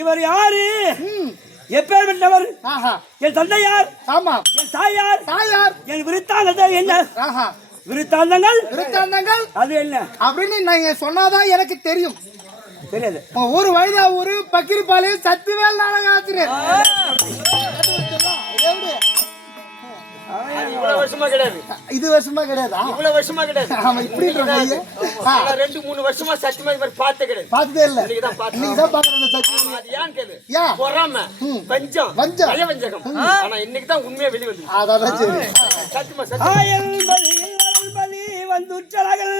இவர் யாரு? எப்பேற்பட்டவர்? என் தந்தை யார்? ஆமா. என் தாய் யார்? என் விருத்தாந்தங்கள் என்ன? விருத்தாந்தங்கள் அது என்ன அப்படின்னு நீங்க சொன்னாதான் எனக்கு தெரியும். தெரியாது. ஒரு வயதா ஒரு பக்கிரிப்பாளையம் சத்துவேல் நாடக ஆசிரியர். இவ்வளவு வருஷமா கிடையாது. இது வருஷமா கிடையாதா? இவ்வளவு வருஷமா கிடையாது. ஆமா இப்படி சொல்றீங்க. 2-3 வருஷமா சத்தியமா இவர் பார்த்தே கிடையாது. பார்த்ததே இல்ல. இன்னைக்கு தான் பாக்குறேன் சத்தியம். அது ஏன் கேளு. பொறாமை, வஞ்சம், நயவஞ்சகம். ஆனா இன்னைக்கு தான் உண்மையா வெளிய வந்து. அதான் சரி. சத்தியமா சத்தியம். ஆயல்பதி வந்துச்சலகள்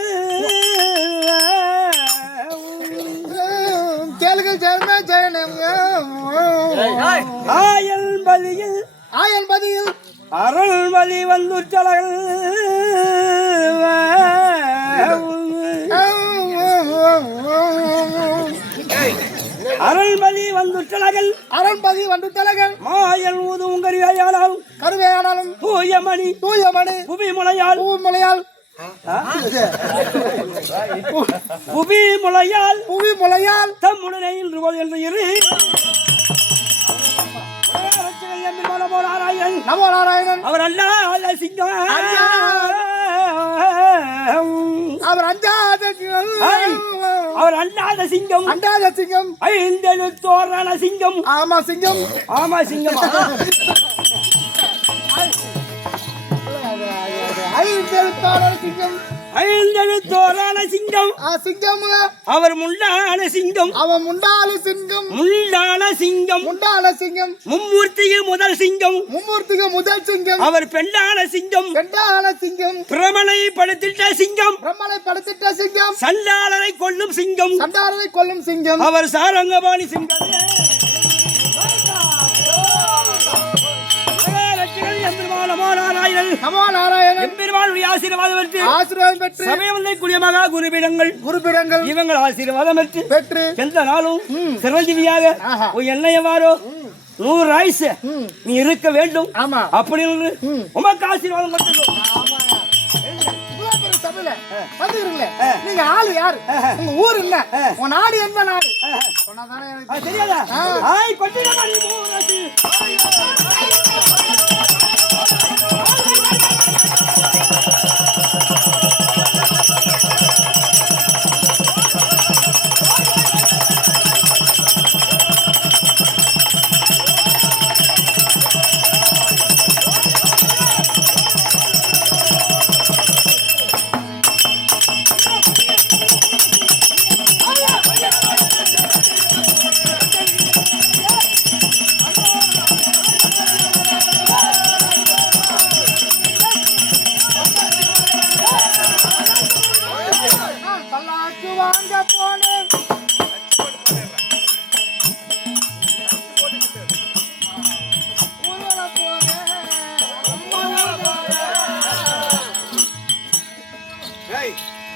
கேளுங்கள் ஜெயமே ஜெயனங்க. ஆயல்பதியில் அருள்மதி வந்துச்சலகள் அருள்மதி வந்துட்டலகள் மாயல் ஊதும் கருவையானாலும் தூயமணி புவி முளையால் தம்முடனே இன்று போல் என்று இரு. நமோ நாராயணன். அவர் அல்லாத சிங்கம். அவர் அல்லாத சிங்கம். ஐந்தெழுத்தோரான சிங்கம். ஆமா சிங்கம். ஐந்தெழுத்தோரான சிங்கம். அவர் முண்டான சிங்கம். மும்மூர்த்திக்கு முதல் சிங்கம். அவர் பெண்ணான சிங்கம். பிரமனை படுத்திட்ட சிங்கம். சண்டாளரை கொல்லும் சிங்கம். அவர் சாரங்கபாணி சிங்கம். ஆசீர்வாதம் பெற்று சமயவல்லை கூடிய மகா குருபிடங்கள் இவங்கள் ஆசீர்வாதம் பெற்று எந்த நாளும் சிரஞ்சீவியாக என்னையவாரோ 100 ஆயுசு நீ இருக்க வேண்டும். அப்படின்னு உமக்கு ஆசீர்வாதம் நீங்க ஆளு யாரு? உங்க ஊர் என்ன? உன் நாடு எந்த நாடு? தெரியாதா?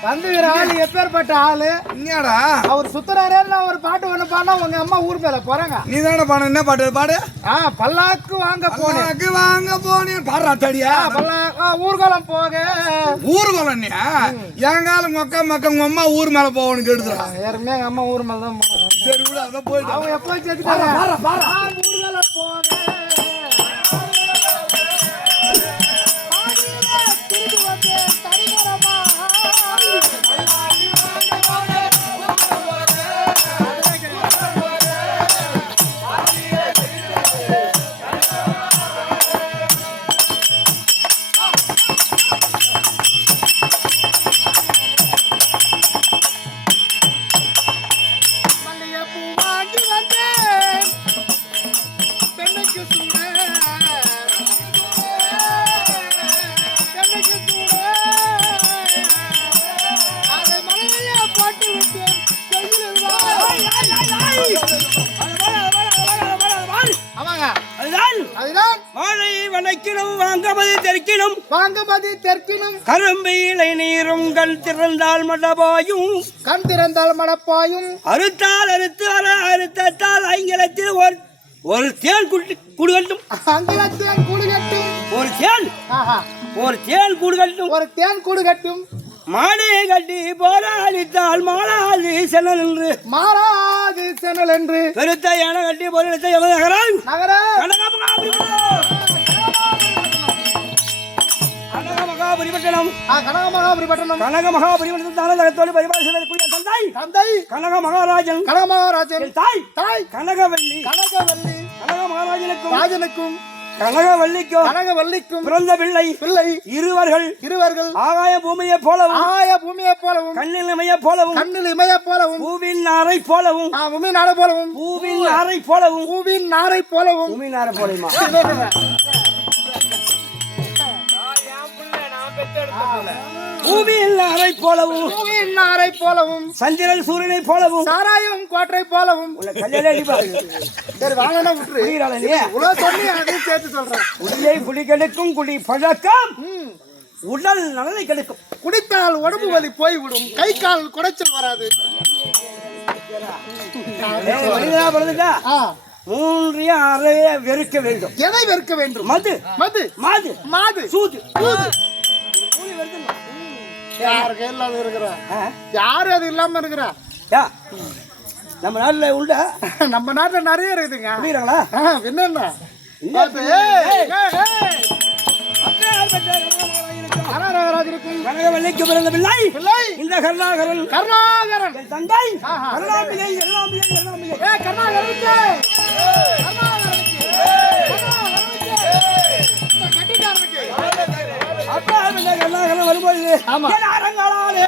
வந்துகிற ஆளு எப்பேற்பட்ட ஆளு என்னடா அவர் சுத்துறாருன்னு ஒரு பாட்டு ஒண்ணு பாடினா உங்க அம்மா ஊர் மேல போறாங்க. நீ தானே பாடு, என்ன பாட்டு பாடு? பல்லாக்கு வாங்க போனேன், பல்லாக்கு வாங்க போனேன் பாடுறா தடியா. ஊர்வலம் போக ஊர்வலம் நீ என் காலம் மொக்க மக்க உங்க அம்மா ஊர் மேல போகணும் கேடுதுடா. ஏற்கனவே எங்க அம்மா ஊர் மேல தான் போனாங்க. சரி விட அதான் போயிட்டு அவங்க எப்போ சேர்த்துட்டாங்க ஊர்வலம் போக வாங்கமதி தெற்கினும் கரும்பு இலை நீரும் கண் திறந்தால் மடபாயும் கண் திறந்தால் மடப்பாயும் அறுத்தால் அறுத்து வர அறுத்தால் ஆங்கிலத்தில் ஒரு தேன் குடுகட்டும் அங்கிலத்தேன் கூடு கட்டும் ஒரு தேன் கூடு கட்டும் ஒரு தேன் கூடு கட்டும் மாடே கட்டி போராடித்தால் மாறாது சென்னல் என்று மாறாது சென்னல் என்று பெருத்த என கட்டி போராடித்த நகரம் நகர கனகமகாபுரிபட்டனம் கனகமகாபுரிபட்டனத்தோடு பரிபாலிசக்கூடிய தந்தை கனக மகாராஜன் தாய் கனகவல்லி கனகமகாராஜனுக்கும் கனகவல்லிக்கும் பிறந்த பிள்ளை இருவர்கள் ஆகாய பூமியை போலவும் கண்ணில் இமைய போலவும் பூவின் நாரை போலவும் பூவின் நாரை போலவும் சந்திரன் சூரியனை போலவும் சாராயம் கோட்டை போலவும் சரி வாங்கனா விட்டுரு இவ்வளவு சொல்லி அதையும் சேர்த்து சொல்றேன். குடியை குடி கெடுக்கும் குடி பழக்கம் உடல் நலனை கெடுக்கும். குடித்தால் உடம்பு வலி போய்விடும், கை கால் குடைச்சல் வராது. மூன்றைய அறைய வெறுக்க வேண்டும். எதை வெறுக்க வேண்டும்? மது மது மாது மாது சூது யாருக்கு இல்லாம இருக்கிறா? யாரு அது இல்லாம இருக்கிறா? நம்ம நாட்டுல உள்ள நம்ம நாட்டுல நிறைய இருக்குதுங்க. என்னன்னா கனகவல்லிக்கு பிறந்த பிள்ளை இந்த கருணாகரன் தந்தை கருணாம்பிகை கருணாகரன் வரும்போது அரங்காலே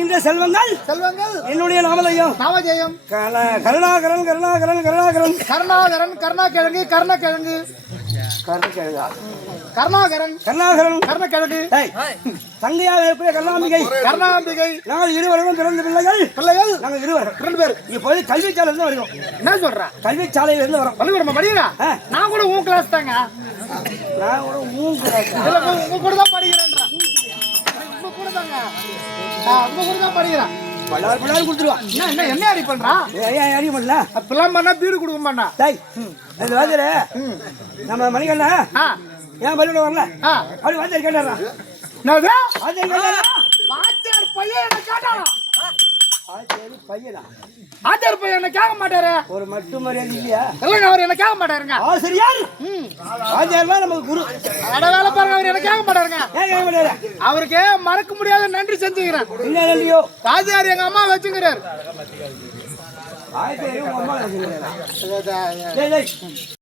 இந்த செல்வங்கள் என்னுடைய நாமதயம் கருணாகரன் கருணாகிழங்கு தங்கையாக இருக்கிற கருணாம்பிகை நாங்கள் இருவரும் பிறந்த பிள்ளைகள் நாங்கள் இருவர் 2 பேர். இப்போது கல்விச்சாலையில இருந்து வருகிறோம். என்ன சொல்ற? கல்விச்சாலையில இருந்து வரோம். பள்ளிக்கூடம் படிக்கிறா? நான் கூட உன் கிளாஸ் தாங்க. நான் கூட உன் கிளாஸ் உங்க கூட தான் படிக்கிறேன்றா. உங்க கூட தாங்க. உங்க கூட தான் படிக்கிறேன். பல்லார் கொடுத்துருவான். என்ன அடி பண்றா? ஏன் அடி பண்ணல? அப்பெல்லாம் பண்ணா பீடு கொடுக்க மாட்டா. டேய் அது வாஜர நம்ம மணிகண்ணா ஏன் பள்ளிக்கூடம் வரல? அப்படி வாஜர் கேட்டாரா? என்னது? வாஜர் கேட்டாரா? வாஜர் பையன் என்ன கேட்டாரா? ஆச்சேரி பையனா? ஆச்சேரி பையன் என்ன கேட்க மாட்டாரு. ஒரு மட்டும் மரியாதை இல்லையா? இல்லங்க அவர் என்ன கேட்க மாட்டாருங்க. ஆசிரியர் ஆசிரியர் தான் நமக்கு குரு. அட வேலை பாருங்க அவர் என்ன கேட்க மாட்டாருங்க. ஏன் கேட்க மாட்டாரு? அவருக்கு மறக்க முடியாத நன்றி செஞ்சுக்கிறேன். என்ன நன்றியோ? ராஜார் எங்க அம்மா வச்சுக்கிறாரு. ஆயிரத்தி உங்க அம்மா வச்சுக்கிறாரா? அதான், டேய், டேய்.